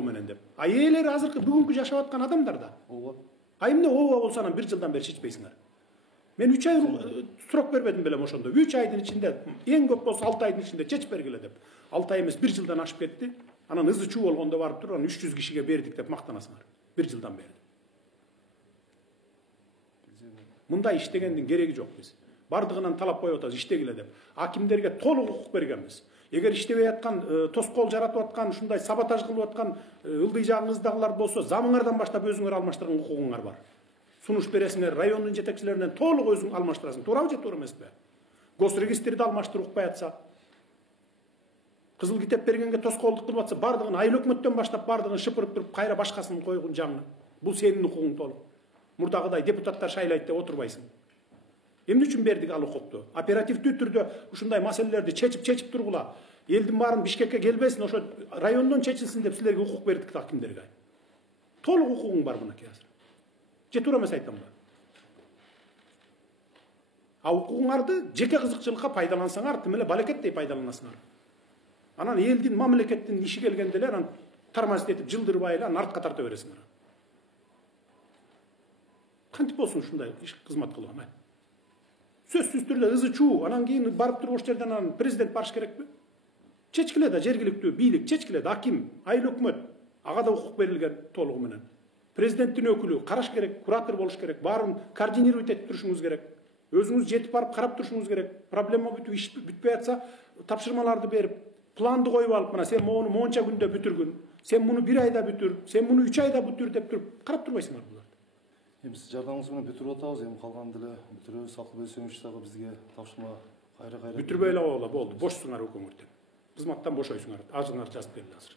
толугу менен деп. А ээлери азыркы бүгүнкү жашап аткан адамдар да. Ооба. А эмне ооба болсо анан 1 жылдан бери чечпейсиңер? Мен 3 ай срок бербедим белем ошондо. 3 айдын ичинде, эң көп болсо 6 айдын ичинде чечип бергиле деп. 6 ай эмес 1 жылдан ашып кетти. Анан ызы чуу болгондо барып туруп, анан 300 кишиге бердик деп мактанасыңар. 1 жылдан бери. Мындай иштегендин кереги жок биз. Бардыгынан талап коюп атабыз иштегиле деп. Акимдерге толук укук бергенбиз. Эгер иштебей аткан, тоскоол жаратып аткан, ушундай саботаж кылып аткан ылдый жагыңыздагылар болсо, замыңардан баштап өзүңөр алмаштырган укугуңар бар. Сунуш бересиңер, райондун жетекчилеринен толук өзүң алмаштырасың. Туурабы же туура эмеспи? Госрегистрди алмаштырып укпай атса, кызыл китеп бергенге тоскоолдук кылып атса, бардыгын айыл өкмөттөн баштап бардыгын шыпырып туруп, кайра башкасын койгон жаңы. Бул сенин укугуң толук. Мурдагыдай депутаттар шайлайт деп отурбайсың. Эмне үчүн бердик ал укукту? Оперативдүү түрдө ушундай маселелерди чечип тургула. Элдин баарын Бишкекке келбесин, ошо райондон чечилсин деп силерге укук бердик акимдерге. Толук укугуң бар мынакей азыр. Же туура эмес айтам ба? А укугуңарды жеке кызыкчылыкка пайдалансаңар, тим эле балекеттей пайдаланасыңар. Анан элдин, мамлекеттин иши келгенде эле анан тормозить этип жылдырбай эле анан артка тарта бересиңер. Кантип болсун ушундай иш кызмат кылган? Сөзсүз түрдө ызы чуу, анан кийин барып туруп ош жерден анан президент барыш керекпи? Чечкиле да жергиликтүү бийлик, чечкиле да аким, айыл өкмөт, ага да укук берилген толугу менен. Президенттин өкүлү караш керек, куратор болуш керек, баарын координировать этип турушуңуз керек. Өзүңүз жетип барып карап турушуңуз керек. Проблема бүтүп иш бүтпөй атса, тапшырмаларды берип, планды коюп алып, мына сен мону монча күндө бүтүргүн, сен муну 1 айда бүтүр, сен муну 3 айда бүтүр деп туруп карап турбайсыңар буларды. Эми сиз жардамыңыз менен бүтүрүп атабыз, эми калган деле бүтүрөбүз, Акылбек Сөмүш дагы бизге тапшырма кайра. Бүтүрбөй эле болду, болду. Бошсуңар экөөңөр деп. Кызматтан бошойсуңар, ажыңар жазып берди азыр.